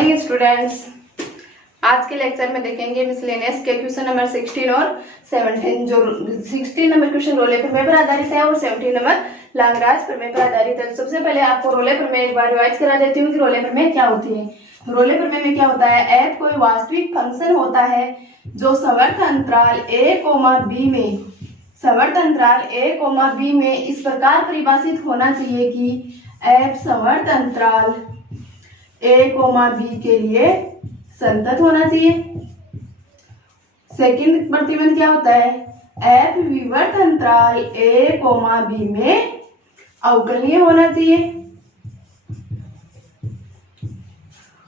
Morning students. आज के lecture में देखेंगे मिसलेनियस के क्वेश्चन नंबर 16 और 17। जो 16 नंबर क्वेश्चन रोले प्रमेय पर आधारित है और 17 नंबर लाग्रांज प्रमेय पर आधारित है। सबसे पहले आपको रोले प्रमेय एक बार रिवाइज करा देती हूँ कि रोले प्रमेय क्या होती है। रोले प्रमेय में क्या होता है, एफ कोई वास्तविक फंक्शन होता है जो समर्थ अंतराल a, b में इस प्रकार परिभाषित होना चाहिए कि एफ समर्थ अंतराल a, b के लिए संतत होना चाहिए। सेकंड प्रतिबंध क्या होता है, एफ विवर्त अंतराल a, b में अवकलनीय होना चाहिए।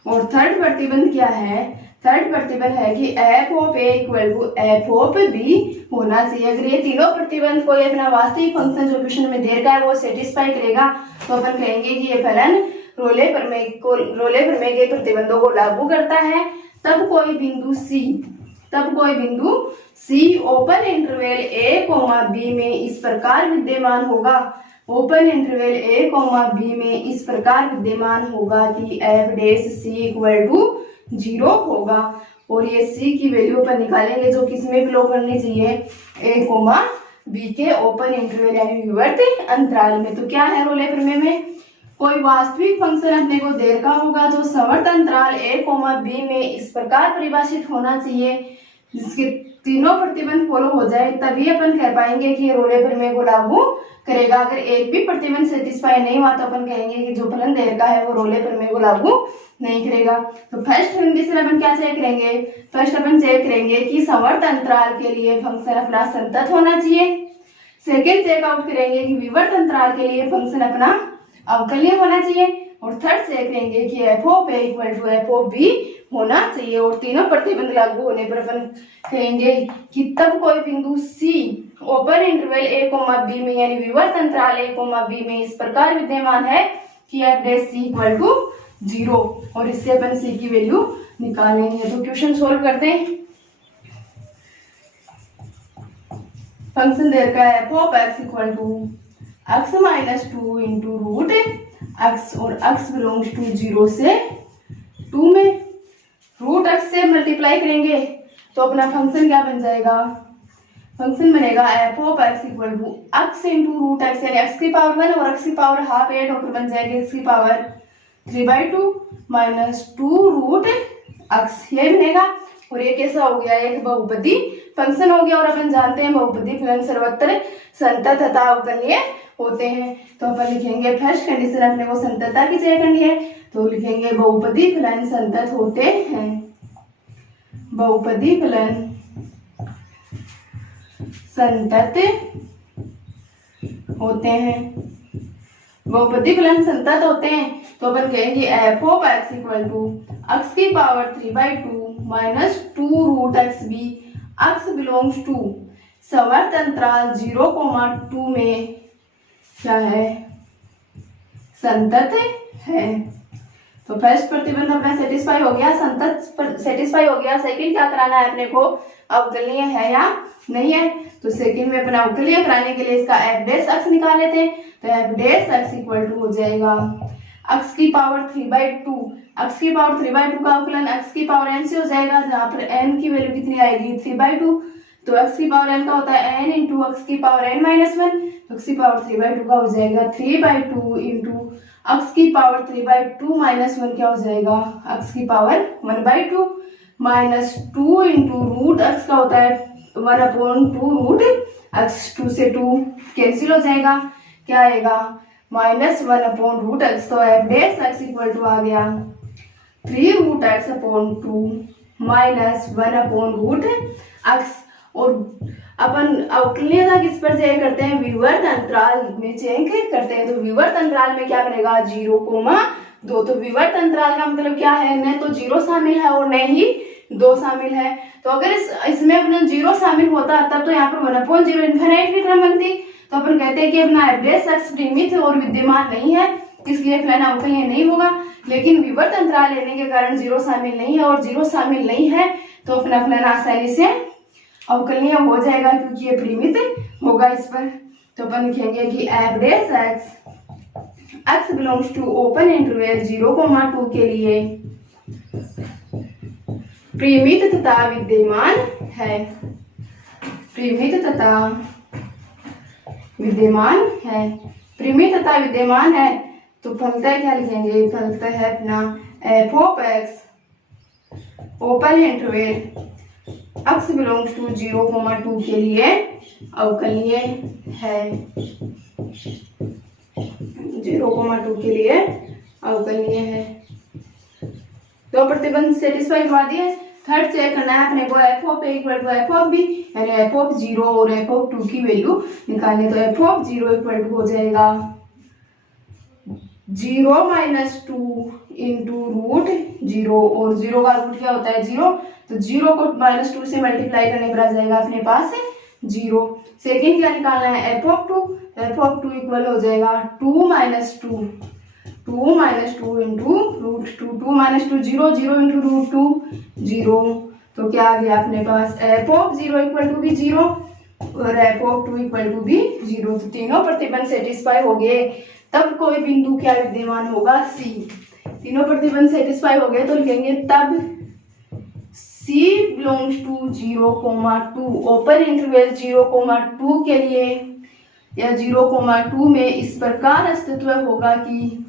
और थर्ड प्रतिबंध क्या है, थर्ड प्रतिबंध है कि F of A equal to F of B होना चाहिए। अगर ये तीनों प्रतिबंध कोई अपना वास्तविक फंक्शन जो क्वेश्चन में दे रखा है वो सेटिस्फाई करेगा तो अपन कहेंगे कि ये फलन रोले प्रमेय के प्रतिबंधों को लागू करता है। तब कोई बिंदु C open interval a, b में इस प्रकार विद्यमान होगा, ओपन इंटरवल a, b में इस प्रकार विद्यमान होगा कि F dash C equal to 0 होगा। और ये c की वैल्यू अपन निकालेंगे जो किसमें बिलोंग करनी चाहिए, a, b के ओपन इंटरवल यानी विवर्त अंतराल में। तो क्या है रोले प्रमेय में, कोई वास्तविक फंक्शन अपने को दे रखा होगा जो समवर्त अंतराल a, b में इस प्रकार परिभाषित होना चाहिए, जिसके तीनों प्रतिबंध फॉलो हो जाए तभी अपन कह पाएंगे कि ये रोले प्रमेय को लागू करेगा। अगर एक भी प्रतिबंध सेटिस्फाई नहीं हुआ तो अपन कहेंगे कि जो फलन दे रखा है वो रोले प्रमेय को लागू नहीं करेगा। तो फर्स्ट कंडीशन अपन क्या चेक करेंगे, फर्स्ट अपन चेक करेंगे कि समवर्त अंतराल के लिए फंक्शन अपना संतत होना चाहिए। सेकेंड चेकआउट करेंगे कि विवर्त अंतराल के लिए फंक्शन अपना अवकलनीय होना चाहिए। और थर्ड चेक करेंगे कि F of A equal to F of B होना चाहिए। और तीनों प्रतिबंध लागू होने पर अपन कहेंगे कि तब कोई बिंदु C open interval a, b में यानी विवर्त अंतराल a, b में इस प्रकार विद्यमान है कि F dash C equal to 0। और इससे अपन सी की वैल्यू निकालेंगे। तो क्वेश्चन सोल्व करते हैं। फंक्शन दे रखा है F of X equal to x minus 2 into root X और x बिलोंग्स टू 0 से 2 में रूट x से मल्टीप्लाई करेंगे तो अपना फंक्शन क्या बन जाएगा, फंक्शन बनेगा F of X equal to x into root X यानी x की पावर 1 और x की पावर हाफ 8 होकर बन जाएगी x की पावर 3/2 माइनस 2 रूट x ये बनेगा। और ये कैसा हो गया, एक बहुपदी फंक्शन हो गया। और अपन जानते हैं बहुपदी फलन सर्वत्र संतत तथा अवकलनीय होते हैं। तो अपन लिखेंगे फर्स्ट कंडीशन अपने को संततता की चेक करनी है तो लिखेंगे बहुपदी फलन संतत होते हैं, बहुपदी फलन संतत होते हैं, बहुपदी फलन संतत होते हैं। तो अपन कहेंगे F of X equal to X की power 3/2 minus 2 root X B X belongs to समवर्त अंतराल 0, 2 में क्या है, संतत है। तो फर्स्ट प्रतिबंध अपना सेटिस्फाई हो गया, संतत सेटिस्फाई हो गया। सेकंड क्या कराना है अपने को, अवकलनीय है या नहीं है। तो सेकंड में अपना अवकलनीय कराने के लिए इसका एफ डैश एक्स निकाल लेते हैं। तो F dash X equal to हो जाएगा x की पावर 3/2, x की पावर 3/2 का अवकलन x की पावर n से हो जाएगा, जहाँ पर n की वैल्यू कितनी आएगी 3/2। तो x की पावर n का होता है n इंटू x की पावर n माइनस 1, x की पावर 3/2 का हो जाएगा 3/2 इंटू x की पावर 3/2 माइनस 1 क्या हो जाएगा x की power 1/2 minus 2 into root x का होता है 1/2 रूट x, 2 से 2 कैंसिल हो जाएगा, क्या आएगा माइनस 1/रूट एक्स। तो F dash X equal to आ गया 3 रूट एक्स अपॉन 2 माइनस 1/रूट एक्स। और अपन अवकलनीयता किस पर चेक करते हैं, विवर्त अंतराल में चेक करते हैं। तो विवर्त अंतराल में क्या बनेगा 0,2। तो विवर्त अंतराल का मतलब क्या है, न तो 0 शामिल है और न ही 2 शामिल है। तो अगर इसमें अपना 0 शामिल होता तब तो यहाँ पर 1/0 इनफिनिट की टर्म बनती। तो अपन कहते हैं कि अपना एफ डैश एक्स परिमित और विद्यमान नहीं है, इसलिए फलन अवकलनीय नहीं होगा। लेकिन विवर्त अंतराल लेने के कारण 0 शामिल नहीं है, और 0 शामिल नहीं है तो अपना फलन आसानी से अवकलनीय हो जाएगा क्योंकि ये परिमित होगा इस पर। तो अपन लिखेंगे कि F dash X x belongs to open interval 0,2 के लिए परिमित तथा विद्यमान है, परिमित तथा विद्यमान है, परिमित तथा विद्यमान है। तो फलतः क्या लिखेंगे, फलतः है अपना F of X open interval X belongs to 0,2 के लिए अवकलनीय है, 0,2 के लिए अवकलनीय है। दो प्रतिबंध सेटिस्फाई करवा दिए। थर्ड चेक करना है अपने को F of A equal to F of B, यानी एफ ऑफ 0 और एफ ऑफ 2 की वैल्यू निकालनी। तो एफ ऑफ 0 इक्वल टू हो जाएगा 0 माइनस 2 इंटू रूट 0, और 0 का रूट क्या होता है 0, तो 0 को माइनस 2 से मल्टीप्लाई करने पर आ जाएगा अपने पास 0। सेकेंड क्या निकालना है F of 2, F of 2 equal हो जाएगा 2 minus 2 into root 2, 2 minus 2 0, 0 into root 2 0। तो क्या आ गया अपने पास एफ ऑफ 0 इक्वल टू भी 0 और एफ ऑफ 2 इक्वल टू भी 0। तो तीनों प्रतिबंध सेटिस्फाई हो गए। तब कोई बिंदु क्या विद्यमान होगा सी, तीनों प्रतिबंध सेटिस्फाई हो गए तो लिखेंगे तब C belongs to 0,2 open interval 0,2 के लिए या 0,2 में इस प्रकार अस्तित्व होगा कि,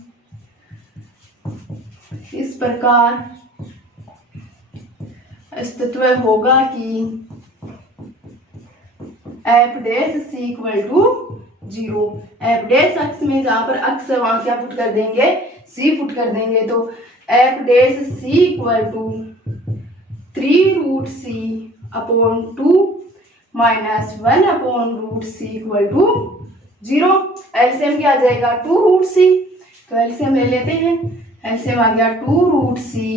इस प्रकार अस्तित्व होगा कि F dash C equal to 0। F dash X में जहां पर अक्स वहां क्या पुट कर देंगे सी पुट कर देंगे। तो F dash C equal to 3 root C upon 2 minus 1 upon root C equal to 0। LCM क्या आ जाएगा 2 रूट सी, तो एलसीएम ले लेते हैं। एलसीएम आ गया 2 रूट सी,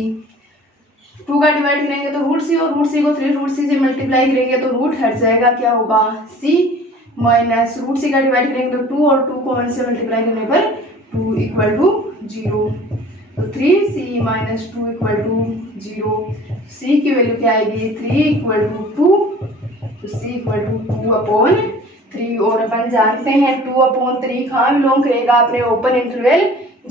2 का डिवाइड करेंगे तो रूट सी, और रूट सी को 3 रूट सी से मल्टीप्लाई करेंगे तो रूट हट जाएगा, क्या होगा सी, माइनस रूट सी का डिवाइड करेंगे तो 2 और 2 को 1 से मल्टीप्लाई करने पर 2 इक्वल टू 0। तो 3c माइनस 2 इक्वल टू 0। c की वैल्यू क्या आएगी 3 इक्वल टू 2, तो c इक्वल टू 2 अपॉन 3। और अपन जानते हैं 2 अपॉन 3 कहाँ बिलोंग करेगा अपने ओपन इंटरवल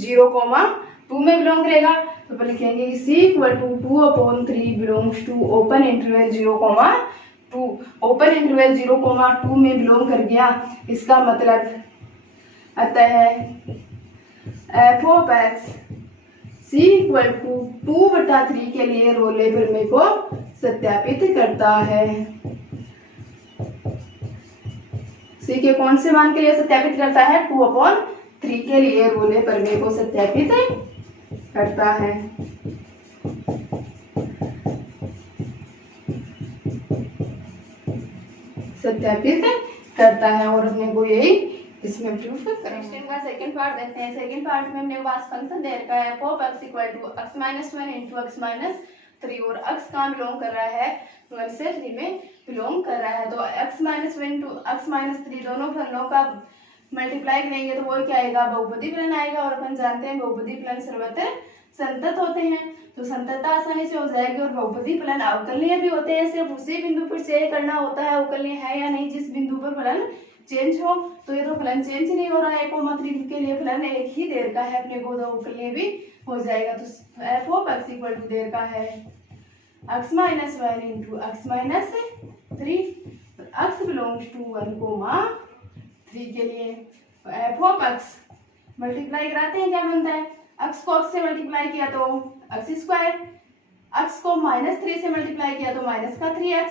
0,2 में बिलोंग करेगा। तो अपन लिखेंगे कि c equal to 2 upon 3 belongs to open interval 0,2। Open interval 0,2 में बिलोंग कर गया, इसका मतलब अतः F of X c equal to 2/3 के लिए रोले प्रमेय को सत्यापित करता है। c के कौन से मान के लिए सत्यापित करता है 2/3 के लिए रोले प्रमेय को सत्यापित करता है। सत्यापित करता है और अपने को यही इसमें प्रूफ करेंगे। का सेकंड पार्ट देखते हैं। सेकंड पार्ट में हमने पास फंक्शन दे रखा है F of X equal to X minus 1 into X minus 3, और एक्स कहाँ बिलोंग कर रहा है 1 से 3 में बिलोंग कर रहा है। तो x minus 1 into X minus 3 दोनों फलनों का मल्टीप्लाई करेंगे तो वो क्या आएगा बहुपदी फलन आएगा, और अपन जानते हैं बहुपदी फलन सर्वत्र संतत होते हैं, तो संततता आसानी से हो जाएगी। और बहुपदी फलन अवकलनीय भी होते हैं, सिर्फ उसी बिंदु पर चेक करना होता है अवकलनीय है या नहीं, जिस बिंदु पर फलन चेंज हो। तो ये तो फलन चेंज नहीं हो रहा है, 1,3 के लिए फलन एक ही देर का है अपने को, तो अवकलनीय भी हो जाएगा। तो F of X equal to there का है X minus 1 into X minus 3, X belongs to 1,3 के लिए। तो एफ ऑफ एक्स मल्टीप्लाई कराते हैं क्या बनता है, एक्स को एक्स से मल्टीप्लाई किया तो एक्स स्क्वायर, एक्स को -3 से मल्टीप्लाई किया तो माइनस का 3x,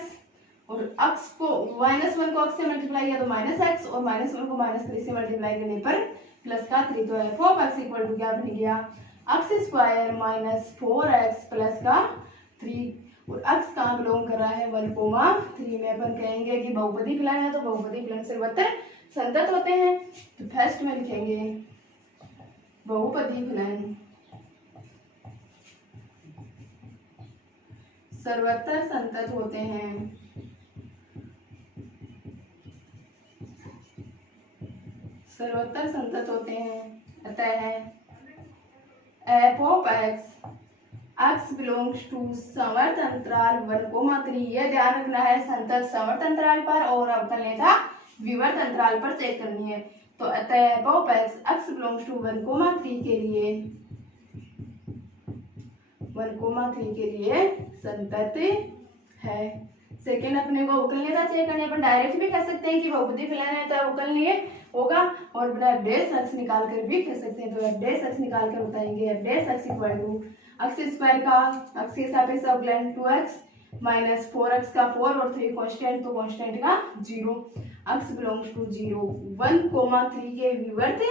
और एक्स को -1 को एक्स से मल्टीप्लाई किया तो -x, और -1 को -3 से मल्टीप्लाई करने पर प्लस का 3। तो F of X equal to क्या बन गया x square minus 4x plus का 3, और एक्स कहाँ बिलोंग कर रहा है 1,3 में। अपन कहेंगे कि बहुपदी फलन है तो बहुपदी फलन सर्वत्र संतत होते हैं। तो फर्स्ट में लिखेंगे बहुपदी फलन सर्वत्र संतत होते हैं। सर्वत्र संतत होते हैं। अतः F of X X belongs to समवर्त अंतराल 1,3, यह ध्यान रखना है संतत समवर्त अंतराल पर, और अवकलनीयता विवर्त अंतराल पर चेक करनी है। तो अतः F of X X belongs to 1,3 के लिए 1,3 के लिए संतत है। सेकेंड अपने को अवकलनीयता चेक करनी है। अपन डायरेक्ट भी कह सकते हैं कि बहुपदी फलन है तो अवकलनीय होगा, और अपना एफ डैश एक्स निकाल कर भी कह सकते हैं। तो एफ डैश एक्स निकाल कर बताएंगे F dash X equal to X square का एक्स के सापेक्ष अवकलन 2x माइनस 4x का 4 और 3 कांस्टेंट, तो कांस्टेंट का 0, x बिलोंग्स टू 0। 1,3 के विवर्त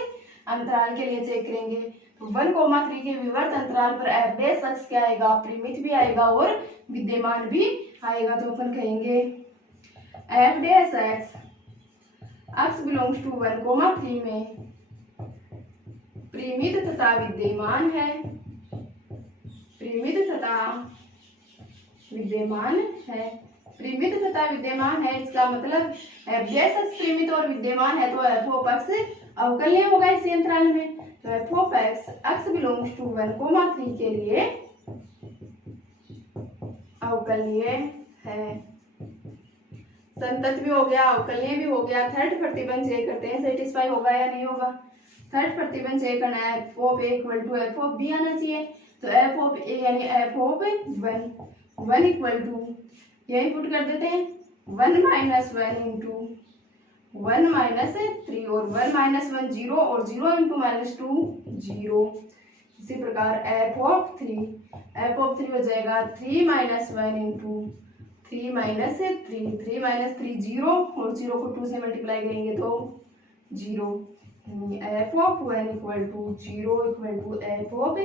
अंतराल के लिए चेक करेंगे। तो 1,3 के विवर्त अंतराल पर एफ डैश एक्स क्या आएगा, परिमित भी आएगा और विद्यमान भी आएगा। तो अपन कहेंगे F dash X X belongs to 1,3 में परिमित तथा विद्यमान है, परिमित तथा विद्यमान है, परिमित तथा विद्यमान है। इसका मतलब एफ डैश एक्स परिमित और विद्यमान है, तो एफ ऑफ एक्स अवकलनीय होगा इसी अंतराल में। तो F of X X belongs to 1,3 के लिए अवकलनीय है। संतत भी हो गया, अवकलनीय भी हो गया। थर्ड प्रतिबंध चेक करते हैं सेटिस्फाई होगा या नहीं होगा। थर्ड प्रतिबंध चेक करना है, F of A equal to F of B आना चाहिए। तो एफ ऑफ ए यानी एफ ऑफ 1 इक्वल टू यही पुट कर देते हैं 1 माइनस 1 इंटू 1 माइनस 3 और 1 माइनस 1 0 और 0 इंटू माइनस 2 0। इसी प्रकार एफ ऑफ 3 हो जाएगा 3 माइनस 1 इंटू 3 माइनस 3, 3 माइनस 3 0 और 0 को 2 से मल्टीप्लाई करेंगे तो 0। F of 1 equal to 0 equal to F of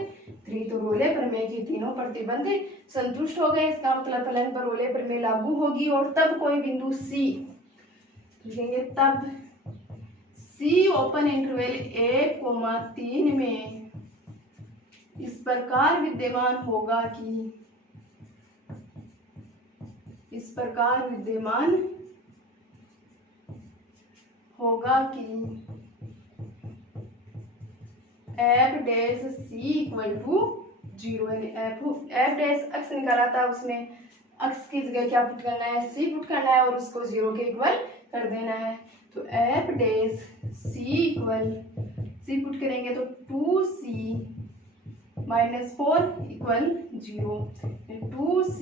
3। तो रोले प्रमेय की तीनों प्रतिबंध संतुष्ट हो गए। इसका मतलब फलन पर रोले प्रमेय लागू होगी और तब कोई बिंदु सी लिखेंगे, तब सी ओपन इंटरवल 1,3 में इस प्रकार विद्यमान होगा कि F dash C equal to 0। F dash X निकाला था, उसमें एक्स की जगह क्या पुट करना है, सी पुट करना है और उसको 0 के इक्वल कर देना है। तो एफ डैश सी इक्वल सी पुट करेंगे तो 2c minus 4 equal 0। 2c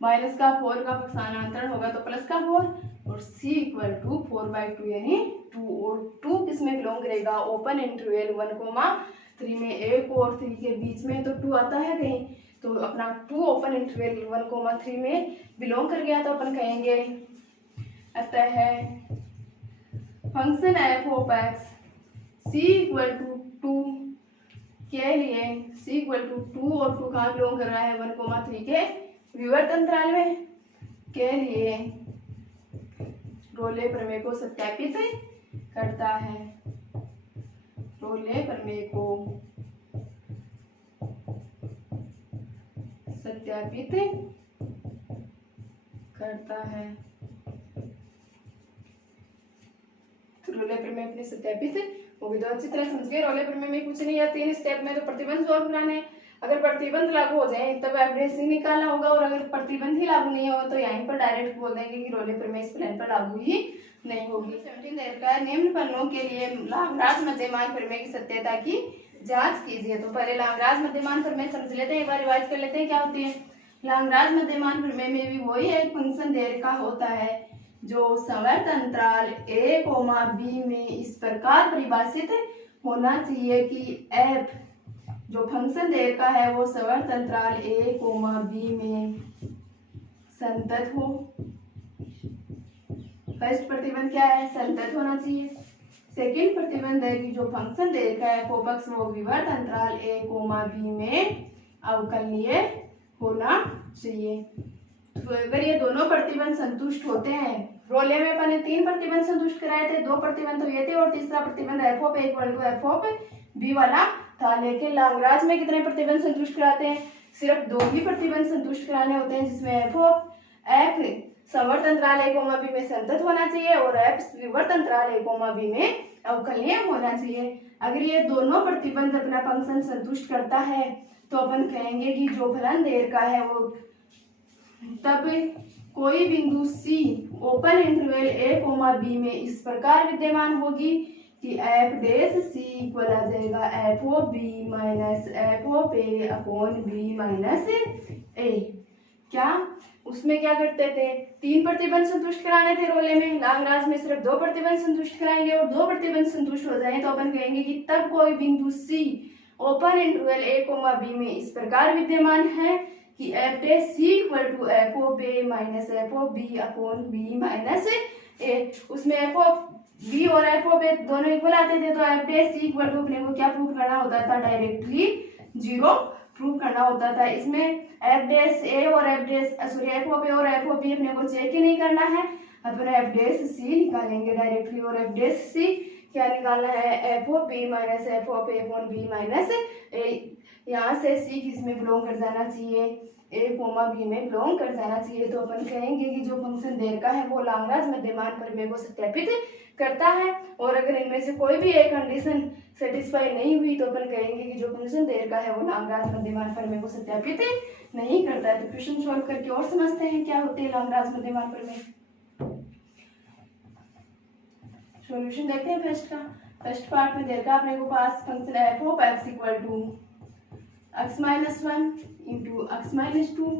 minus का 4 का स्थानांतरण होगा तो प्लस का 4 और c इक्वल टू 4/2 यानी 2। और 2 किस में बिलोंग करेगा, ओपन इंटरवल 1,3 में 1 और 3 के बीच में, तो 2 आता है कहीं, तो अपना 2 ओपन इंटरवल 1,3 में बिलोंग कर गया। तो अपन कहेंगे अतः function F of X C equal to 2 के लिए c इक्वल टू 2 और 2 कहाँ बिलोंग कर रहा है 1,3 के विवर्त अंतराल में के लिए रोले प्रमेय को सत्यापित करता है। रोले प्रमेय को सत्यापित करता है। तो रोले प्रमेय अपने सत्यापित होगी। तो अच्छी तरह समझ गए। रोले प्रमेय में कुछ नहीं है, 3 स्टेप में तो प्रतिबंध सॉल्व कराने हैं। अगर प्रतिबंध लागू हो जाए तब एवरेज ही निकालना होगा, और अगर प्रतिबंध ही लागू नहीं होगा तो यहीं पर डायरेक्ट बोल देंगे कि रोले प्रमेय इस प्लान पर लागू ही नहीं होगी। 17 का निम्न फलनों के लिए लाग्रांज मध्यमान प्रमेय की सत्यता की जांच कीजिए। तो पहले लाग्रांज मध्यमान प्रमेय समझ लेते हैं, एक बार रिवाइज कर लेते हैं क्या होती है। लाग्रांज मध्यमान प्रमेय में भी वही एक फंक्शन देर का होता है जो संवर्त अंतराल a, b में इस प्रकार परिभाषित होना चाहिए कि f जो फंक्शन देर का है वो संवर्त अंतराल a, b में संतत हो। फर्स्ट प्रतिबंध क्या है, संतत होना चाहिए। सेकंड प्रतिबंध है कि जो फंक्शन देर का है f वो विवर्त अंतराल a, b में अवकलनीय होना चाहिए। तो अगर ये दोनों प्रतिबंध संतुष्ट होते हैं, रोले में अपन ने 3 प्रतिबंध संतुष्ट कराए थे, 2 प्रतिबंध तो ये थे और तीसरा प्रतिबंध F of A equal to F of B वाला था। लेकिन लाग्रांज में कितने प्रतिबंध संतुष्ट कराते हैं, सिर्फ 2 ही प्रतिबंध संतुष्ट कराने होते हैं, जिसमें एफ ऑफ एफ संवर्त अंतराल a, b में संतत होना चाहिए और एफ विवर्त अंतराल a, b में अवकलनीय होना चाहिए। अगर ये दोनों प्रतिबंध अपना फंक्शन संतुष्ट करता है तो अपन कहेंगे कि जो फलन देर का है वो तब कोई बिंदु C open interval a, b में इस प्रकार विद्यमान होगी कि एफ डेस सी इक्वल आ जाएगा F of B minus F of A upon B minus A. क्या उसमें क्या करते थे, 3 प्रतिबंध संतुष्ट कराने थे रोले में, लाग्रांज में सिर्फ 2 प्रतिबंध संतुष्ट कराएंगे और 2 प्रतिबंध संतुष्ट हो जाए तो अपन कहेंगे कि तब कोई बिंदु C open interval A comma B में इस प्रकार विद्यमान है कि F dash C equal to F of B minus F of B upon B minus A. उसमें एफ ओ बी और एफ ओ बी दोनों इक्वल आते थे तो F dash C equal to अपने को क्या प्रूव करना होता था, डायरेक्टली 0 प्रूव करना होता था। इसमें एफ डेस ए और F days sorry F of B और एफ ओ बी अपने को चेक ही नहीं करना है, अपन एफ डेस सी निकालेंगे डायरेक्टली। और एफ डेस सी क्या निकालना है, F of B minus F of B upon B minus A. यहाँ से सी किस में बिलोंग कर जाना चाहिए, ए कोमा बी में बिलोंग कर जाना चाहिए। तो अपन कहेंगे कि जो फंक्शन देर का है वो लाग्रांज मध्यमान प्रमेय को सत्यापित करता है और अगर इनमें से कोई भी एक कंडीशन सेटिस्फाई नहीं हुई तो अपन कहेंगे कि जो फंक्शन देर का है वो लाग्रांज मध्यमान प्रमेय को सत्यापित नहीं करता है। तो क्वेश्चन सॉल्व करके और समझते हैं क्या होते हैं लाग्रांज मध्यमान प्रमेय। सॉल्यूशन देखते हैं फर्स्ट का। फर्स्ट पार्ट में देर का अपने को पास function F of X equal to x minus 1 into X minus 2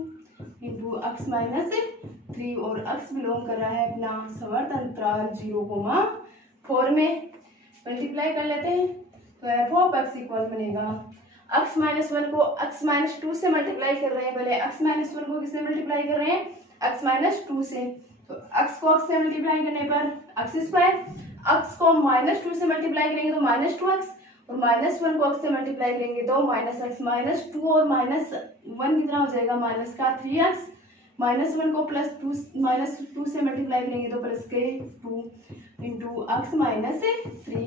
into X minus 3 और x बिलोंग कर रहा है अपना सवर्त अंतराल 0,4 में। मल्टीप्लाई कर लेते हैं तो एफ ऑफ एक्स इक्वल बनेगा x माइनस 1 को x माइनस 2 से मल्टीप्लाई कर रहे हैं, पहले x माइनस 1 को किससे मल्टीप्लाई कर रहे हैं, x माइनस 2 से। तो x को x से मल्टीप्लाई करने पर x स्क्वायर, x को माइनस 2 से मल्टीप्लाई करेंगे तो माइनस 2x और माइनस 1 को x से मल्टीप्लाई करेंगे तो माइनस x, माइनस 2 और माइनस 1 कितना हो जाएगा, माइनस का 3x, माइनस 1 को प्लस 2 माइनस 2 से मल्टीप्लाई करेंगे तो प्लस के 2 इंटू एक्स माइनस 3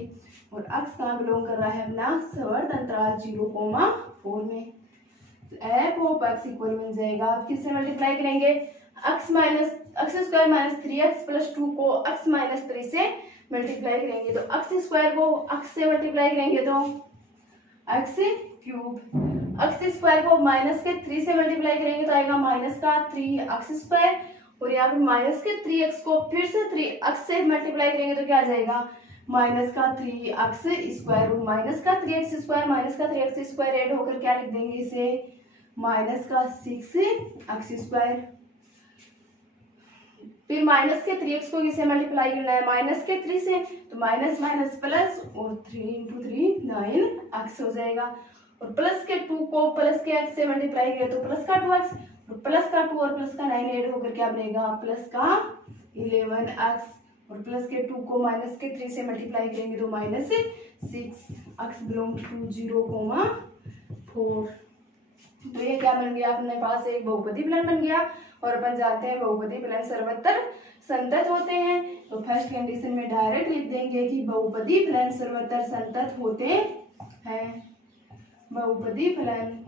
और x कहाँ बिलोंग कर रहा है अपना सवर्त अंतराल 0,4 में। एफ ऑफ एक्स इक्वल बन जाएगा, आप किससे मल्टीप्लाई करेंगे, x minus x square minus 3x plus 2 को x माइनस 3 से मल्टीप्लाई करेंगे तो x स्क्वायर को x से मल्टीप्लाई करेंगे तो x क्यूब, x स्क्वायर को माइनस के 3 से मल्टीप्लाई करेंगे तो आएगा माइनस का 3x स्क्वायर और यहाँ पे माइनस के 3x को फिर से 3x से मल्टीप्लाई करेंगे तो क्या आ जाएगा, माइनस का 3x स्क्वायर और माइनस का 3x स्क्वायर माइनस का 3x स्क्वायर ऐड होकर क्या लिख देंगे इसे, माइनस का 6x स्क्वायर। फिर माइनस के 3x को किसे मल्टीप्लाई करना है, माइनस के 3 से तो माइनस माइनस प्लस और 3 इंटू 3 9x हो जाएगा और प्लस के 2 को प्लस के x से मल्टीप्लाई करें तो प्लस का 2x और प्लस का 2 और प्लस का 9 ऐड होकर क्या बनेगा, प्लस का 11x और प्लस के 2 को माइनस के 3 से मल्टीप्लाई करेंगे तो माइनस 6x बिलोंग्स टू 0,4। तो ये क्या बन गया अपने पास, एक बहुपदी फलन बन गया और अपन जानते हैं बहुपदी फलन सर्वत्र संतत होते हैं। तो फर्स्ट कंडीशन में डायरेक्ट लिख देंगे कि बहुपदी फलन सर्वत्र संतत होते हैं, बहुपदी फलन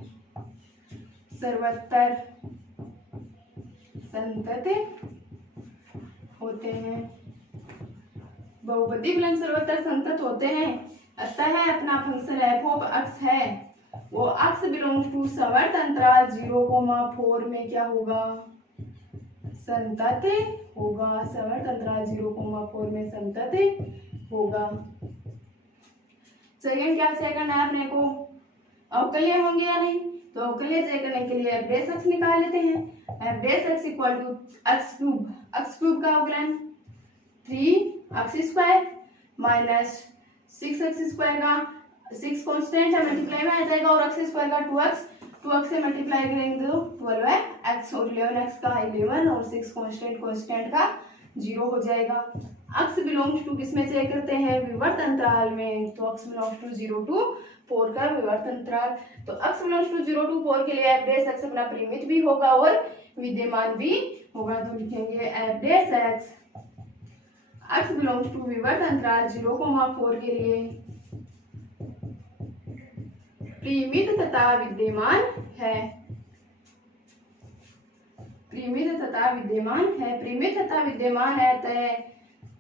सर्वत्र संतत होते हैं, बहुपदी फलन सर्वत्र संतत होते हैं। अतः अपना फंक्शन एफ ऑफ एक्स है वो x बिलोंग्स टू सवर्त अंतराल 0,4 में क्या होगा, संतत होगा, सवर्त अंतराल 0,4 में संतत होगा। सेकंड क्या चेक करना है अपने को, अवकल्य होंगे या नहीं। तो अवकल्य चेक करने के लिए एफ डेस एक्स निकाल लेते हैं। F dash X equal to X cube का अवकलन 3x square minus 6x square का 6 कांस्टेंट है मल्टीप्लाई में आ जाएगा और x स्क्वायर का 2x से मल्टीप्लाई करेंगे तो 12x और 11x का 11 और 6 कांस्टेंट का 0 हो जाएगा। x बिलोंग्स टू किसमें चेक करते हैं, विवर्त अंतराल में। तो x बिलोंग्स टू 0 to 4 का विवर्त अंतराल। तो x बिलोंग्स टू 0 to 4 के लिए एफ डेस एक्स अपना परिमित भी होगा और विद्यमान भी होगा। तो लिखेंगे F dash X x belongs to विवर्त अंतराल 0,4 के लिए परिमित तथा विद्यमान है, परिमित तथा विद्यमान है, परिमित तथा विद्यमान है तो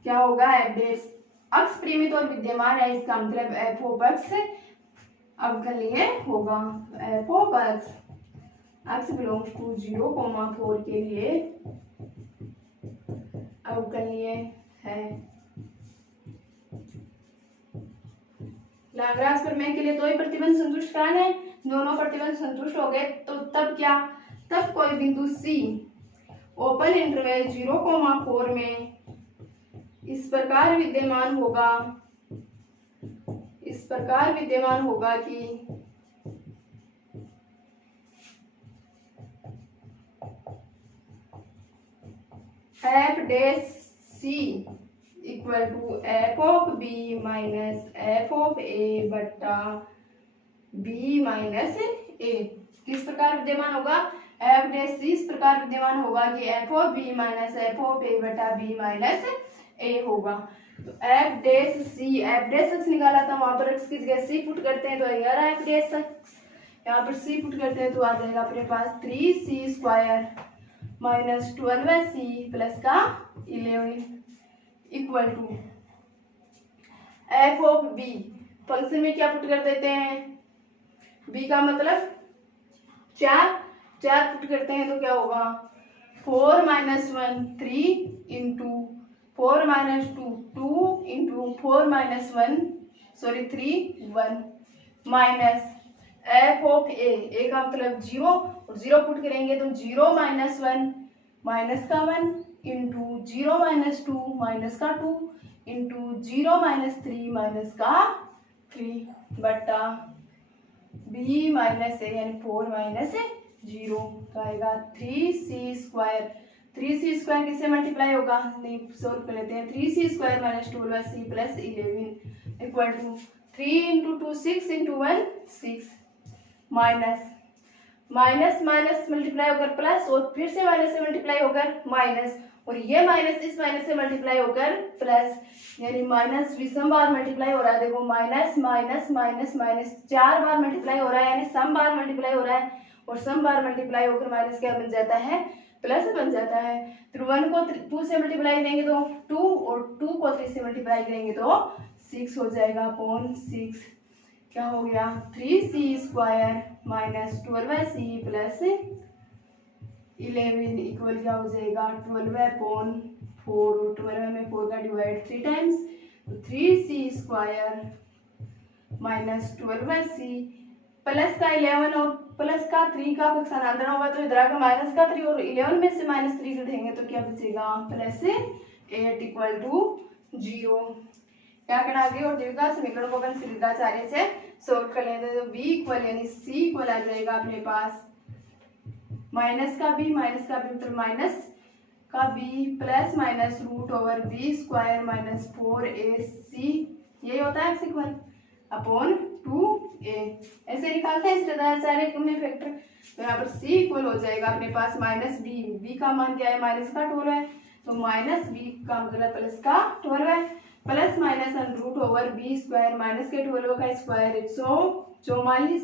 क्या होगा, एफ डेस एक्स परिमित और विद्यमान है, इसका मतलब एफ ऑफ एक्स अवकलनीय होगा। F of X X belongs to 0,4 के लिए अवकलनीय है। लाग्रांज प्रमेय के लिए दो ही प्रतिबंध संतुष्ट कराने हैं, दोनों प्रतिबंध संतुष्ट हो गए तो तब क्या, तब कोई बिंदु C ओपन इंटरवल 0,4 में इस प्रकार विद्यमान होगा कि f dash C equal to f of B minus f of A बट्टा B माइनस A। किस प्रकार विद्यमान होगा, f डैश C इस प्रकार विद्यमान होगा कि f of B minus f of A बट्टा B माइनस A होगा। तो f dash C, f dash x निकाला था, वहां पर x की जगह C पुट करते हैं तो यार f डैश x, यहाँ पर C पुट करते हैं तो आ जाएगा अपने पास 3c square minus 12c plus का 11 equal to f of b। Function में क्या पुट कर देते हैं, b का मतलब 4 पुट करते हैं तो क्या होगा 4 minus 1 3 into 4 minus 2 2 into 4 minus 3 1 minus f of a का मतलब 0 और 0 पुट करेंगे तो 0 माइनस 1 माइनस का 1 इंटू 0 माइनस 2 माइनस का 2 इंटू 0 माइनस 3 माइनस का 3 बट्टा b माइनस a यानी 4 माइनस 0 तो आएगा 3c स्क्वायर। 3c स्क्वायर किससे मल्टीप्लाई होगा, नहीं सोल्व कर लेते हैं। 3c square minus 12c plus 11 equal to 3 into 2 6 into 1 6 minus minus minus multiply होकर प्लस और फिर से माइनस से मल्टीप्लाई होकर माइनस और ये माइनस इस माइनस से मल्टीप्लाई होकर प्लस, यानी माइनस विषम बार मल्टीप्लाई हो रहा है। देखो माइनस माइनस माइनस माइनस 4 बार मल्टीप्लाई हो रहा है, यानी सम बार मल्टीप्लाई हो रहा है और सम बार मल्टीप्लाई होकर माइनस क्या बन जाता है, प्लस बन जाता है। तो 1 को 2 से मल्टीप्लाई करेंगे तो 2 और 2 को 3 से मल्टीप्लाई करेंगे तो 6 हो जाएगा अपॉन 6। क्या हो गया 3c square minus 12c plus 11 equal क्या हो जाएगा 12 अपॉन 4 और 12 में 4 का डिवाइड 3 टाइम्स तो 3c square minus 12c plus का 11 और प्लस का 3 का स्थानांतरण होगा तो इधर आकर माइनस का 3 और 11 में से माइनस 3 कटेंगे तो क्या बचेगा प्लस 8 इक्वल टू 0। क्या करना आगे और द्विघात समीकरण को अपन सिद्धाचार्य से सोल्व कर लेते हैं तो b इक्वल यानी c इक्वल आ जाएगा अपने पास माइनस का b मतलब माइनस का b plus minus root over b square minus 4ac यही होता है x इक्वल अपॉन 2a। ऐसे निकालते हैं सिद्धाचार्य में फैक्टर तो यहाँ पर c इक्वल हो जाएगा अपने पास माइनस b का मान क्या है माइनस का 12 है तो माइनस b का मतलब प्लस का 12 है plus minus root over B square minus के 12 का स्क्वायर 144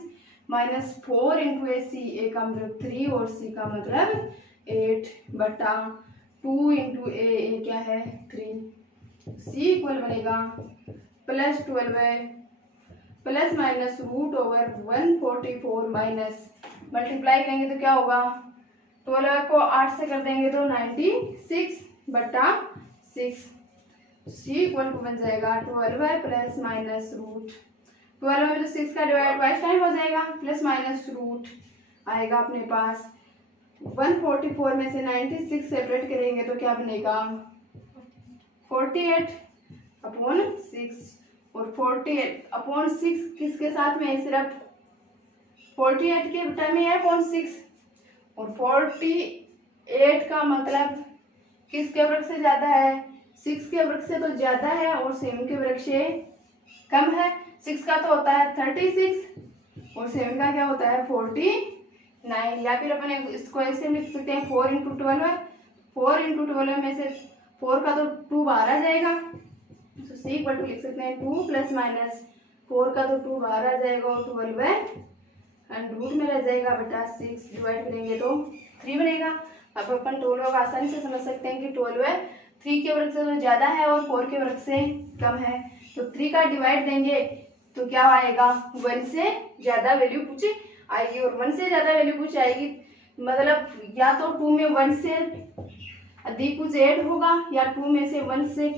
माइनस 4 इंटू ए का मतलब 3 और सी का मतलब 8 बटा 2 इंटू ए क्या है 3 सी इक्वल बनेगा plus 12 plus minus root over 144 minus multiply करेंगे तो क्या होगा 12 को 8 से कर देंगे तो 96 बटा 6 c इक्वल टू बन जाएगा 12 प्लस माइनस रूट 12 में तो 6 का डिवाइड बाई टाइम हो जाएगा प्लस माइनस रूट आएगा अपने पास 144 में से 96 सेपरेट करेंगे तो क्या बनेगा 48 अपॉन 6 और 48 अपॉन 6 किसके साथ में है सिर्फ 48 के बटा में है अपॉन 6 और 48 का मतलब किसके वर्ग से ज्यादा है 6 के वर्ग से तो ज्यादा है और 7 के वर्ग से कम है। 6 का तो होता है 36 और 7 का क्या होता है 49 या फिर अपन इसको ऐसे लिख सकते हैं 4 इंटू 12 में से 4 का तो 2 बाहर आ जाएगा तो सी इक्वल टू लिख सकते हैं 2 प्लस माइनस 4 का तो 2 बाहर आ जाएगा और 12 एंड रूट में रह जाएगा बटा 6 डिवाइड करेंगे तो 3 बनेगा। अब अपन 12 का आसानी से समझ सकते हैं कि 12 3 के वर्ग से तो ज्यादा है और 4 के वर्ग से कम है तो 3 का डिवाइड देंगे तो क्या आएगा 1 से ज्यादा वैल्यू कुछ आएगी और 1 से ज्यादा वैल्यू कुछ आएगी मतलब या तो 2 में 1 से अधिक कुछ ऐड होगा या 2 में से 1 से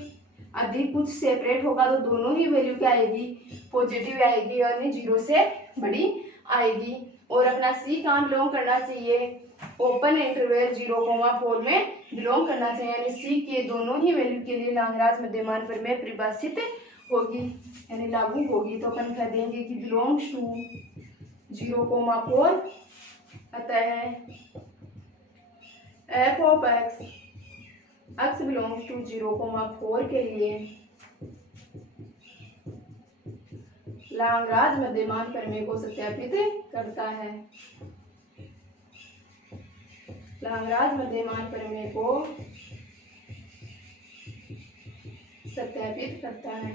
अधिक कुछ सेपरेट होगा तो दोनों ही वैल्यू क्या आएगी पॉजिटिव आएगी यानी 0 से बड़ी आएगी। और अपना सी कहाँ बिलोंग करना चाहिए, ओपन इंटरवल 0,4 में बिलोंग करना चाहिए, यानी सी के दोनों ही वैल्यू के लिए लैग्रांज मध्यमान प्रमेय परिभाषित होगी यानी लागू होगी। तो अपन कह देंगे कि बिलोंग्स टू 0,4, अतः F of X belongs to 0,4 के लिए लैग्रांज मध्यमान प्रमेय को सत्यापित करता है। लैग्रांज मध्यमान प्रमेय को सत्यापित करता है।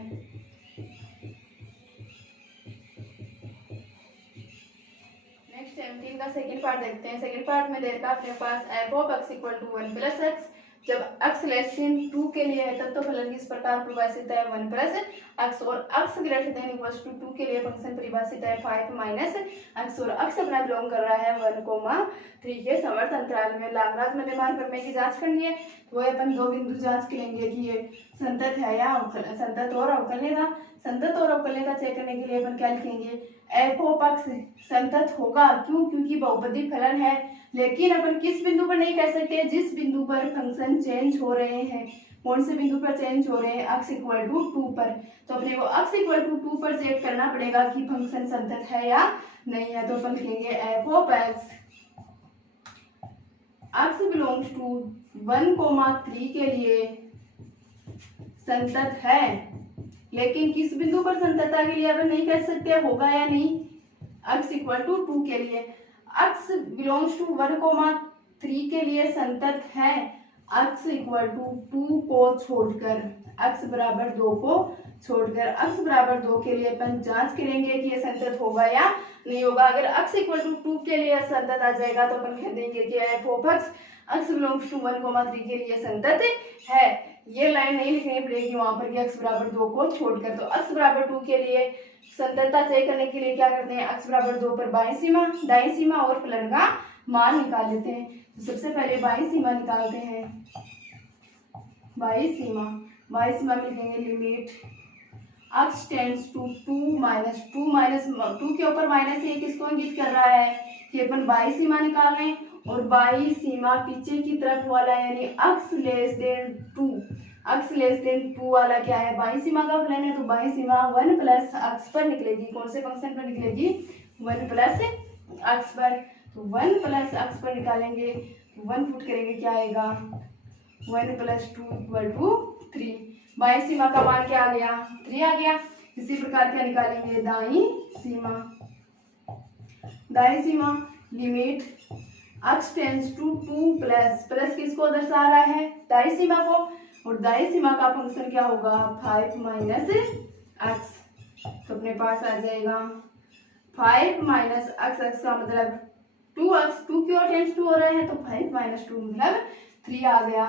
नेक्स्ट 17 का सेकंड पार्ट देखते हैं। सेकंड पार्ट में दे रखा है अपने पास F of X equal to 1 plus X. जब x लेस देन 2 के लिए है तब तो फलन किस प्रकार परिभाषित है, 1 प्लस एक्स, और x greater than equals to 2 के लिए फंक्शन परिभाषित है 5 माइनस एक्स, और x अपना बिलोंग कर रहा है 1,3 के समवर्त अंतराल में। लैग्रांज मध्यमान प्रमेय की जांच करनी है तो वह अपन दो बिंदु जांच करेंगे कि ये संतत है या संतत और अवकलनीय। संतत और अवकलनीय चेक करने के लिए अपन क्या लिखेंगे, एफ ऑफ एक्स संतत होगा, क्यों, क्योंकि बहुपदी फलन है। लेकिन अपन किस बिंदु पर नहीं कह सकते, जिस बिंदु पर फंक्शन चेंज हो रहे हैं। कौन से बिंदु पर चेंज हो रहे हैं, x इक्वल टू 2 पर। तो अपने को x इक्वल टू 2 पर चेक करना पड़ेगा कि फंक्शन संतत है या नहीं है। तो अपन लिखेंगे F of X belongs to 1,3 के लिए संतत है, लेकिन किस बिंदु पर संततता के लिए अपन नहीं कह सकते होगा या नहीं, x इक्वल टू 2 के लिए। x बिलोंग्स टू 1,3 के लिए संतत है, x इक्वल टू 2 को छोड़कर, x बराबर 2 को छोड़कर। x बराबर 2 के लिए अपन जांच करेंगे कि ये संतत होगा या नहीं होगा। अगर x इक्वल टू 2 के लिए संतत आ जाएगा तो अपन कह देंगे कि F of x belongs to 1,3 के लिए संतत है। ये लाइन नहीं लिखनी पड़ेगी वहां पर कि x बराबर 2 को छोड़कर। तो x बराबर 2 के लिए संततता चेक करने के लिए क्या करते हैं, x बराबर 2 पर बाईं सीमा, दाईं सीमा और फलन का मान निकाल लेते हैं। तो सबसे पहले बाईं सीमा निकालते हैं। बाईं सीमा में लिखेंगे limit x tends to 2 minus 2 के ऊपर माइनस ये किसको इंगित कर रहा है कि अपन बाईं सीमा निकाल रहे हैं, और बाईं सीमा पीछे की तरफ वाला यानी x लेस देन 2 वाला क्या है, बाईं सीमा का फलन है। तो बाईं सीमा 1 प्लस एक्स पर निकलेगी। कौन से फंक्शन पर निकलेगी, 1 प्लस एक्स पर। तो 1 प्लस एक्स पर निकालेंगे, 1 पुट करेंगे, क्या आएगा 1 प्लस 2 इक्वल टू 3। बाईं सीमा का मान क्या आ गया, 3 आ गया। इसी प्रकार क्या निकालेंगे, दाईं सीमा limit x tends to 2 plus किसको दर्शा रहा है, दाईं सीमा को, और दाईं सीमा का फंक्शन क्या होगा 5 माइनस एक्स। तो अपने पास आ जाएगा 5 माइनस एक्स का मतलब 2x, 2 की ओर टेंड्स टू हो रहा है तो 5 माइनस 2 मतलब 3 आ गया।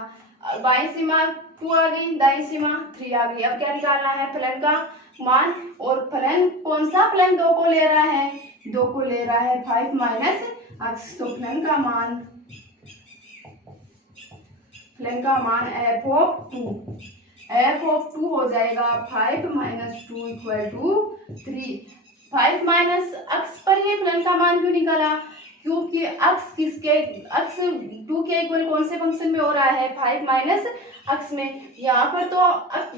बाईं सीमा 2 आ गई, दाईं सीमा 3 आ गई। अब क्या निकालना है, फलन का मान, और फलन कौन सा फलन 2 को ले रहा है, 2 को ले रहा है 5 माइनस एक्स। तो फलन का मान एफ ऑफ 2 हो जाएगा 5 minus 2 equal to 3। 5 minus X पर ये फलन का मान क्यों निकाला, क्योंकि x 2 के इक्वल कौन से फंक्शन में हो रहा है, 5 माइनस एक्स में। यहाँ पर तो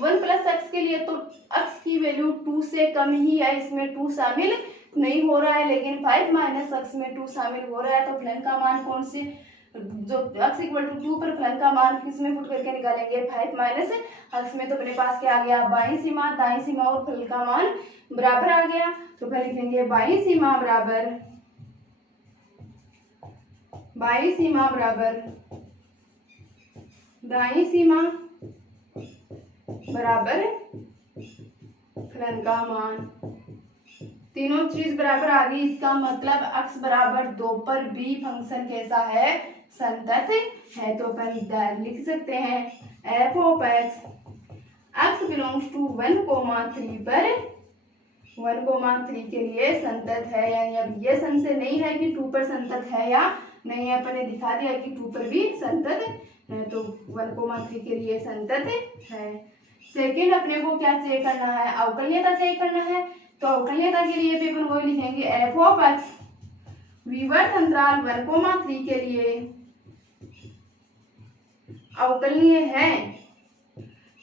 1 प्लस एक्स के लिए तो x की वैल्यू 2 से कम ही है, इसमें 2 शामिल नहीं हो रहा है, लेकिन 5 माइनस एक्स में 2 शामिल हो रहा है। तो फलन का मान कौन से, जो x इक्वल टू 2 पर फलन का मान किसमें पुट करके निकालेंगे, 5 माइनस एक्स में। तो अपने पास क्या आ गया, बाईं सीमा, दाईं सीमा और फलन का मान बराबर आ गया। तो फिर लिखेंगे बाईं सीमा बराबर दाईं सीमा बराबर फलन का मान। तीनों चीज बराबर आ गई, इसका मतलब x बराबर 2 पर भी फंक्शन कैसा है, संतत है। तो अपन लिख सकते हैं F of x belongs to 1,3 पर 1,3 के लिए संतत है। यानी अब ये संशय नहीं है कि 2 पर संतत है या नहीं है, अपन ने दिखा दिया कि 2 पर भी संतत है, तो 1,3 के लिए संतत है। सेकेंड अपने को क्या चेक करना है, अवकलनीयता चेक करना है। तो अवकलनीयता के लिए भी अपन वही लिखेंगे एफ ऑफ एक्स विवर्त अंतराल 1,3 के लिए अवकलनीय है,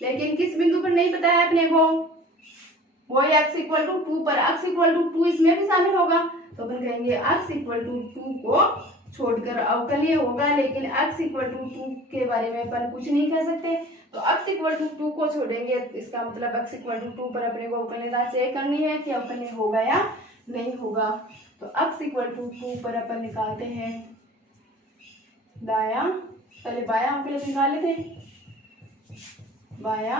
लेकिन किस बिंदु पर नहीं पता है अपने को, वो x इक्वल टू 2 पर। x इक्वल टू 2 इसमें भी शामिल होगा, तो अपन कहेंगे x इक्वल टू 2 को छोड़कर अवकलनीय होगा, लेकिन x इक्वल टू 2 के बारे में अपन कुछ नहीं कह सकते। तो x इक्वल टू 2 को छोड़ेंगे, इसका मतलब x इक्वल टू 2 पर अपने को अवकलनीयता चेक करनी है कि अवकलनीय होगा या नहीं होगा। तो x इक्वल टू 2 पर अपन निकालते हैं दाया, पहले बाया अवकलज निकाल लेते हैं, बाया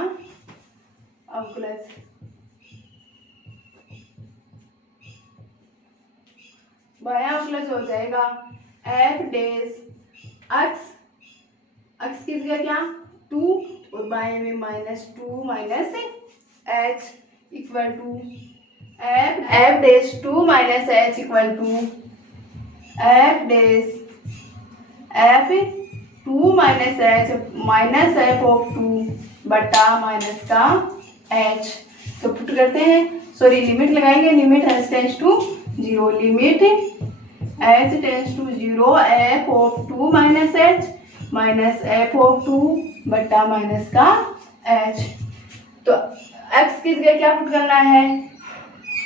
अवकलज बाया अवकलज हो जाएगा एफ डेज एक्स की जगह क्या 2 और बाएं में -2 minus H equal to F dash 2 minus H equal to F dash F 2 minus H minus F of 2 बटा माइनस का एच। तो पुट करते हैं, सॉरी लिमिट लगाएंगे, limit H tends to 0, limit H tends to 0 F of 2 minus H minus F of 2 बटा minus का H. तो x की जगह क्या पुट करना है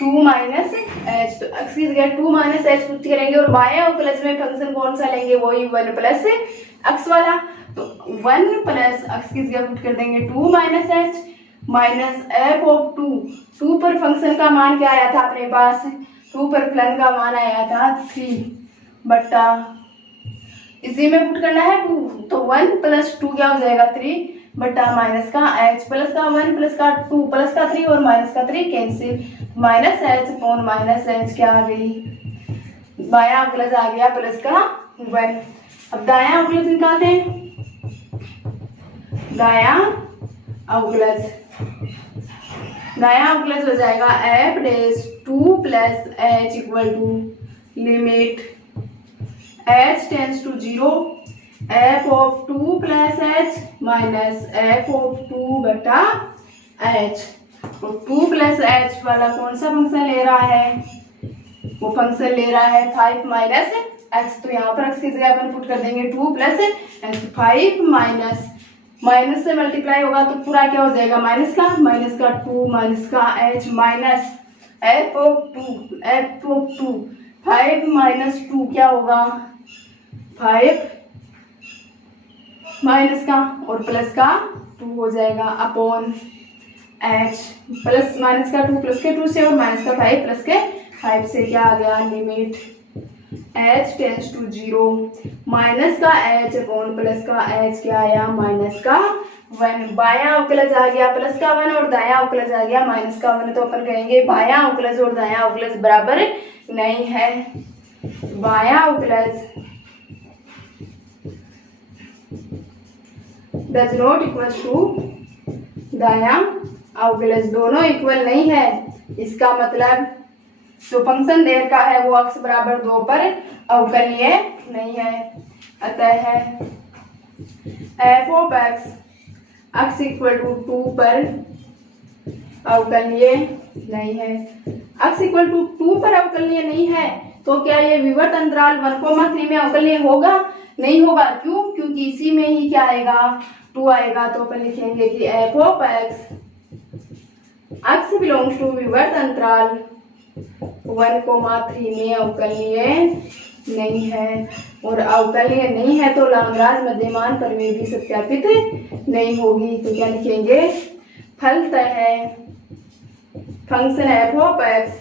2 माइनस एच, तो x की जगह 2 माइनस एच पुट करेंगे और बाएं अवकलज में फंक्शन कौन सा लेंगे, वही 1 प्लस एक्स वाला। तो 1 प्लस एक्स की जगह पुट कर देंगे 2 minus H minus F of 2 पर फंक्शन का मान क्या आया था अपने पास, 2 पर फलन का मान आया था 3 बटा इसी में पुट करना है 2, तो 1 प्लस 2 क्या हो जाएगा 3 बटा माइनस का एच प्लस का 1 प्लस का 2 प्लस का 3 और माइनस का 3 cancel, minus H upon minus H क्या आ गई, बाया अवकलज आ गया प्लस का 1। अब दाया अवकलज निकालते हैं, दाया अवकलज हो जाएगा F dash 2 plus H equal to limit H tends to 0 F of 2 plus H minus F of 2 बटा एच। तो 2 प्लस एच वाला कौन सा फंक्शन ले रहा है, वो फंक्शन ले रहा है 5 माइनस एक्स। तो यहाँ पर एक्स की जगह अपन पुट कर देंगे 2 प्लस एक्स, 5 माइनस से मल्टीप्लाई होगा तो पूरा क्या हो जाएगा माइनस का 2 माइनस का H minus F of 2 5 minus 2 क्या होगा 5 माइनस का और प्लस का 2 हो जाएगा अपॉन एच, प्लस माइनस का 2 प्लस के 2 से और माइनस का 5 प्लस के 5 से क्या आ गया limit H tends to 0 minus का एच अपॉन प्लस का एच क्या आया माइनस का 1। बाया अवकलज आ गया प्लस का 1 और दाया अवकलज आ गया माइनस का 1, तो अपन कहेंगे बाया अवकलज और दाया अवकलज बराबर नहीं है। बाया अवकलज डज नॉट इक्वल टू दाया अवकलज, दोनों इक्वल नहीं है। इसका मतलब जो फंक्शन दे रखा है वो x बराबर 2 पर अवकलनीय नहीं है, अतः है F of x equal to 2 पर अवकलनीय नहीं है। x इक्वल टू 2 पर अवकलनीय नहीं है तो क्या ये विवर्त अंतराल 1,3 में अवकलनीय होगा, नहीं होगा। क्यों, क्योंकि इसी में ही क्या आएगा 2 आएगा। तो अपन लिखेंगे कि F of x belongs to विवर्त अंतराल 1,3 में अवकलनीय नहीं है, और अवकलनीय नहीं है तो लाग्रांज मध्यमान प्रमेय भी सत्यापित नहीं होगी। तो क्या लिखेंगे फलतः फंक्शन एफ ऑफ एक्स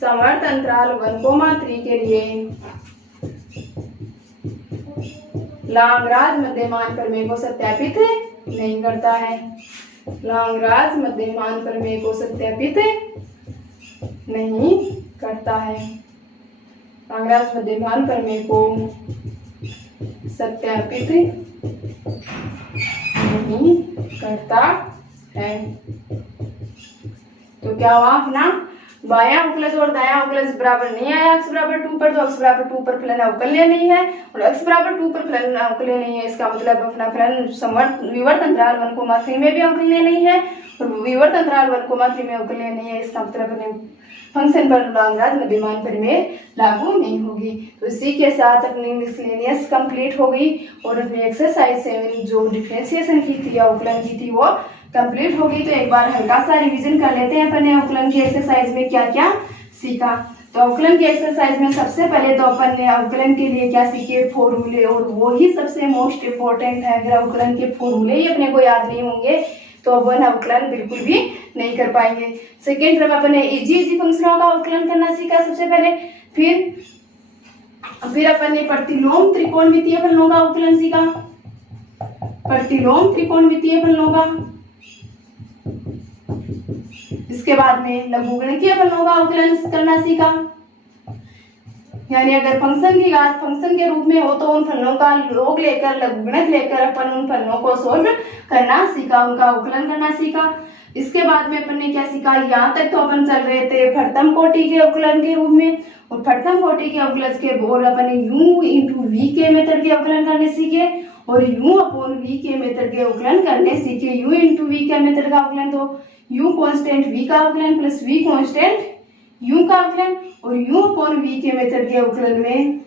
समवर्त अंतराल 1,3 के लिए लाग्रांज मध्यमान प्रमेय को सत्यापित नहीं करता है, लाग्रांज मध्यमान प्रमेय को सत्यापित नहीं करता है, लाग्रांज मध्यमान प्रमेय को सत्यापित नहीं करता है। तो क्या हुआ अपना बाया अवकलज और दाया अवकलज बराबर नहीं आया x बराबर 2 पर, तो x बराबर 2 पर फलन अवकलनीय नहीं है और x बराबर 2 पर फलन अवकलनीय नहीं है। इसका मतलब अपना फलन समवर्त विवर्त अंतराल 1,3 में भी अवकलनीय नहीं है और विवर्त अंतराल 1,3 में अवकलनीय नहीं है। इसका मतलब फंक्शन पर लाग्रांज मध्यमान प्रमेय लागू नहीं होगी। तो इसी के साथ अपनी मिसलेनियस कंप्लीट हो गई और अपनी एक्सरसाइज 7 जो डिफरेंशिएशन की थी या अवकलन की थी वो कंप्लीट हो गई। तो एक बार हल्का सा रिवीजन कर लेते हैं अपन ने अवकलन की एक्सरसाइज में क्या क्या सीखा। तो अवकलन की एक्सरसाइज में सबसे पहले तो अपन ने अवकलन के लिए क्या सीखे, फॉर्मूले, और वो ही सबसे मोस्ट इम्पोर्टेंट है। अगर अवकलन के फॉर्मूले ही अपने को याद नहीं होंगे तो अपन अवकलन बिल्कुल भी नहीं कर पाएंगे। सेकेंड टर्म अपन ने इजी फंक्शनों का अवकलन करना सीखा सबसे पहले। फिर अपन ने प्रतिलोम त्रिकोणमितीय फलनों का अवकलन सीखा, प्रतिलोम त्रिकोणमितीय फलनों का। इसके बाद में लघुगणकीय फलनों का अवकलन करना सीखा, यानी अगर फंक्शन की घात फंक्शन के रूप में हो तो उन फलनों का लॉग लेकर लघुगणक लेकर अपन उन फलनों को सोल्व करना सीखा, उनका अवकलन करना सीखा। इसके बाद में अपन ने क्या सीखा, यहाँ तक तो अपन चल रहे थे प्रथम कोटि के अवकलन के रूप में, और प्रथम कोटि के अवकलन के और अपन u इंटू वी के मेथड के अवकलन करने सीखे और u अपॉन v के मेथड के अवकलन करने सीखे। u इंटू वी के मेथड का अवकलन तो u कांस्टेंट v का अवकलन प्लस v कांस्टेंट u का अवकलन, और u अपॉन v के मेथड के अवकलन में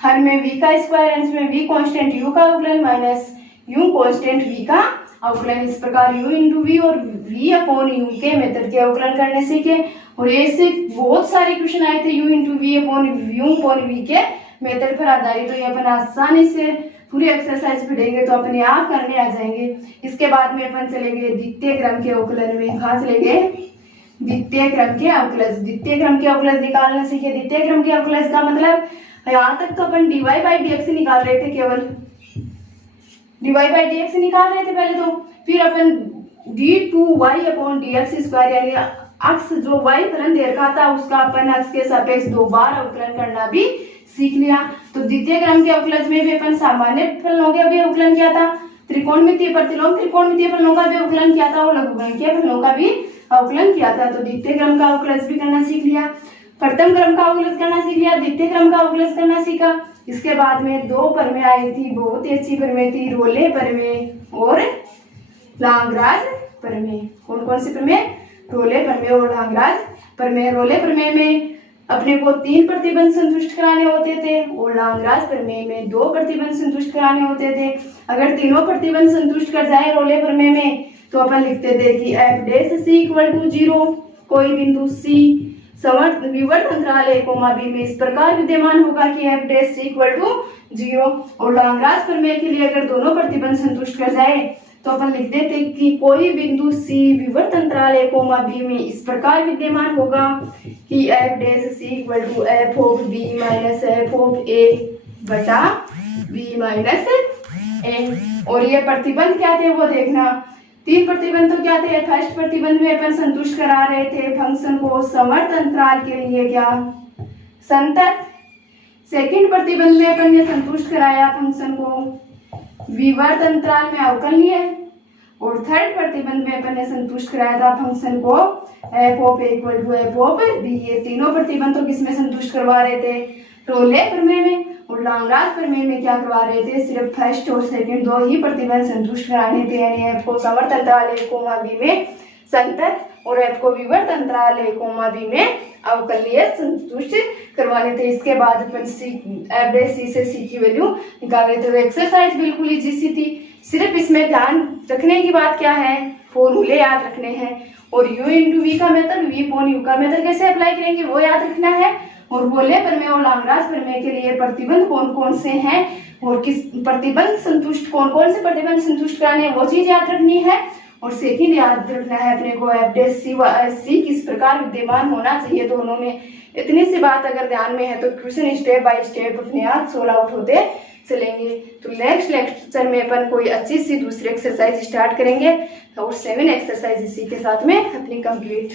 हर में v का स्क्वायर अंश में v कांस्टेंट u का अवकलन माइनस u कांस्टेंट v का अवकलन। इस प्रकार u इंटू वी और v अपॉन u के मेथड के अवकलन करने सीखे। और ऐसे बहुत सारे क्वेश्चन आए थे u into v upon v के मेथड पर आधारित, तो ये अपन आसानी से पूरी एक्सरसाइज पढ़ेंगे तो अपने आप करने आ जाएंगे। इसके बाद में अपन चलेंगे द्वितीय क्रम के अवकलन में। कहाँ चलेंगे, द्वितीय क्रम के अवकलज। द्वितीय क्रम के अवकलज निकालना सीखे। द्वितीय क्रम के अवकलज का मतलब यहाँ तक तो अपन dy बाई dx निकाल रहे थे, केवल dy बाई dx निकाल रहे थे पहले तो। फिर अपन d2y अपॉन dx स्क्वायर यानी अक्ष जो y फलन दे रखा था उसका अपन अक्ष के सापेक्ष 2 बार अवकलन करना भी सीख लिया। तो द्वितीय क्रम के अवकलज में भी अपन सामान्य फलनों का भी अवकलन किया था, त्रिकोणमितीय प्रतिलोम त्रिकोणमितीय फलनों का भी अवकलन किया था और लघुगणकीय फलनों का भी अवकलन किया था। तो द्वितीय क्रम का अवकलज भी करना सीख लिया, प्रथम क्रम का अवकलज करना सीख लिया, द्वितीय क्रम का अवकलज करना सीखा। इसके बाद में 2 प्रमेय आई थी, बहुत ही अच्छी प्रमेय थी, रोले प्रमेय और लाग्रांज प्रमेय। कौन कौन सी प्रमेय, रोले प्रमेय और लाग्रांज प्रमेय। रोले प्रमेय में अपने को 3 प्रतिबंध संतुष्ट कराने होते थे और लाग्रांज प्रमेय में 2 प्रतिबंध संतुष्ट कराने होते थे। अगर तीनों प्रतिबंध संतुष्ट कर जाए रोले प्रमेय में तो अपन लिखते थे कि f dash c equal to 0, कोई बिंदु c विवर्त अंतराल a कोमा b में इस प्रकार विद्यमान होगा कि f dash c equal to 0। और लाग्रांज प्रमेय के लिए अगर दोनों प्रतिबंध संतुष्ट कर जाए तो अपन लिखते थे कि कोई बिंदु c विवर्त अंतराल a कोमा b में इस प्रकार विद्यमान होगा कि f dash c equal to f of b minus f of a बटा b माइनस a। और ये प्रतिबंध क्या थे वो देखना। 3 प्रतिबंध तो क्या थे, फर्स्ट प्रतिबंध में अपन संतुष्ट करा रहे थे फंक्शन को समवर्त अंतराल के लिए क्या, संतत। सेकंड प्रतिबंध में अपन ने संतुष्ट कराया फंक्शन को विवर्त अंतराल में अवकलनीय, और थर्ड प्रतिबंध में अपन ने संतुष्ट कराया था फंक्शन को f of a equal to f of b। ये तीनों प्रतिबंध तो किसमें संतुष्ट करवा रहे थे, रोले प्रमेय में। और लाग्रांज प्रमेय में क्या करवा रहे थे, सिर्फ फर्स्ट और सेकंड 2 ही प्रतिबंध संतुष्ट कराने थे, यानी f को समवर्त अंतराल a कोमा b में संतत और f को विवर्त अंतराल a कोमा b में अवकलनीय संतुष्ट करवाने थे। इसके बाद अपन f डैश c से c की वैल्यू निकाल रहे थे। एक्सरसाइज बिल्कुल इजी सी थी, सिर्फ इसमें ध्यान रखने की बात क्या है, फॉर्मूले याद रखने हैं और u इंटू वी का मेथड v अपॉन u का मेथड कैसे अप्लाई करेंगे वो याद रखना है। और रोले प्रमेय और लाग्रांज प्रमेय के लिए प्रतिबंध कौन कौन से हैं और किस प्रतिबंध संतुष्ट कौन कौन से प्रतिबंध संतुष्ट कराने हैं वो चीज याद रखनी है। और सेकंड याद रखना है अपने को f डैश c किस प्रकार विद्यमान होना चाहिए दोनों में। इतनी सी बात अगर ध्यान में है तो क्वेश्चन स्टेप बाय स्टेप अपने आप सोल्व आउट होते चलेंगे। तो नेक्स्ट लेक्चर में अपन कोई अच्छी सी दूसरी एक्सरसाइज स्टार्ट करेंगे और 7 एक्सरसाइज इसी के साथ में अपनी कंप्लीट